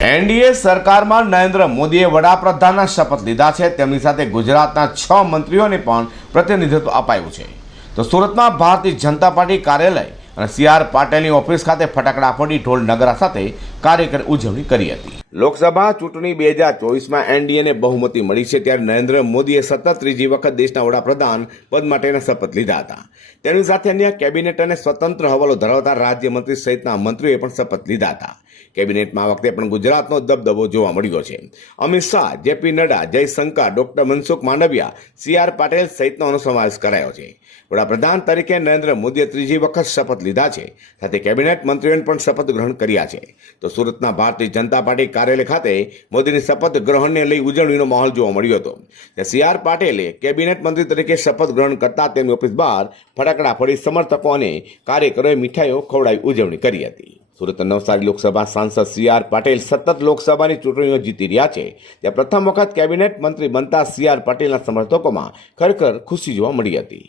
NDA સરકારમાં નરેન્દ્ર મોદીએ વડાપ્રધાનના શપથ લીધા છે। તેમની સાથે ગુજરાતના 6 મંત્રીઓને પણ પ્રતિનિધિત્વ અપાયું છે। તો સુરતમાં ભારતીય જનતા પાર્ટી કાર્યાલય અને સીઆર પાટીલની ઓફિસ ખાતે ફટાકડા ફોડી ઢોલ નગારા સાથે કાર્યકર ઉજવણી કરી હતી। લોકસભા ચૂંટણી 2024માં એનડીએને બહુમતી મળી છે, ત્યારે નરેન્દ્ર મોદીએ સતત ત્રીજી વખત દેશના વડાપ્રધાન પદ માટેના શપથ લીધા હતા। તેની સાથે અન્ય કેબિનેટ અને સ્વતંત્ર હવાલો ધરાવતા રાજ્યમંત્રી સહિતના મંત્રીઓએ પણ શપથ લીધા હતા। કેબિનેટમાં આ વખતે પણ ગુજરાતનો દબદબો જોવા મળ્યો છે। Amit Shah, JP Nadda, Jaishankar, doctor Mansukh Mandaviya, CR Patil સહિતનો સમાવેશ કરાયો છે। વડાપ્રધાન તરીકે નરેન્દ્ર મોદીએ ત્રીજી વખત શપથ લીધા છે, સાથે કેબિનેટ મંત્રીઓએ પણ શપથ ગ્રહણ કર્યા છે। તો સુરતના ભારતીય જનતા પાર્ટી કાર્યાલય ખાતે મોદીની શપથ ગ્રહણને લઈ ઉજવણીનો માહોલ જોવા મળ્યો હતો। સીઆર પાટીલે કેબિનેટ મંત્રી તરીકે શપથ ગ્રહણ કરતા તેમની ઓફિસ બહાર ફટાકડા ફોડી સમર્થકો અને કાર્યકરોએ મીઠાઈઓ ખવડાવી ઉજવણી કરી હતી। સુરત નવસારી લોકસભા સાંસદ સીઆર પાટીલ સતત લોકસભાની ચૂંટણીઓ જીતી રહ્યા છે, ત્યાં પ્રથમ વખત કેબિનેટ મંત્રી બનતા સીઆર પાટીલના સમર્થકોમાં ખરેખર ખુશી જોવા મળી હતી।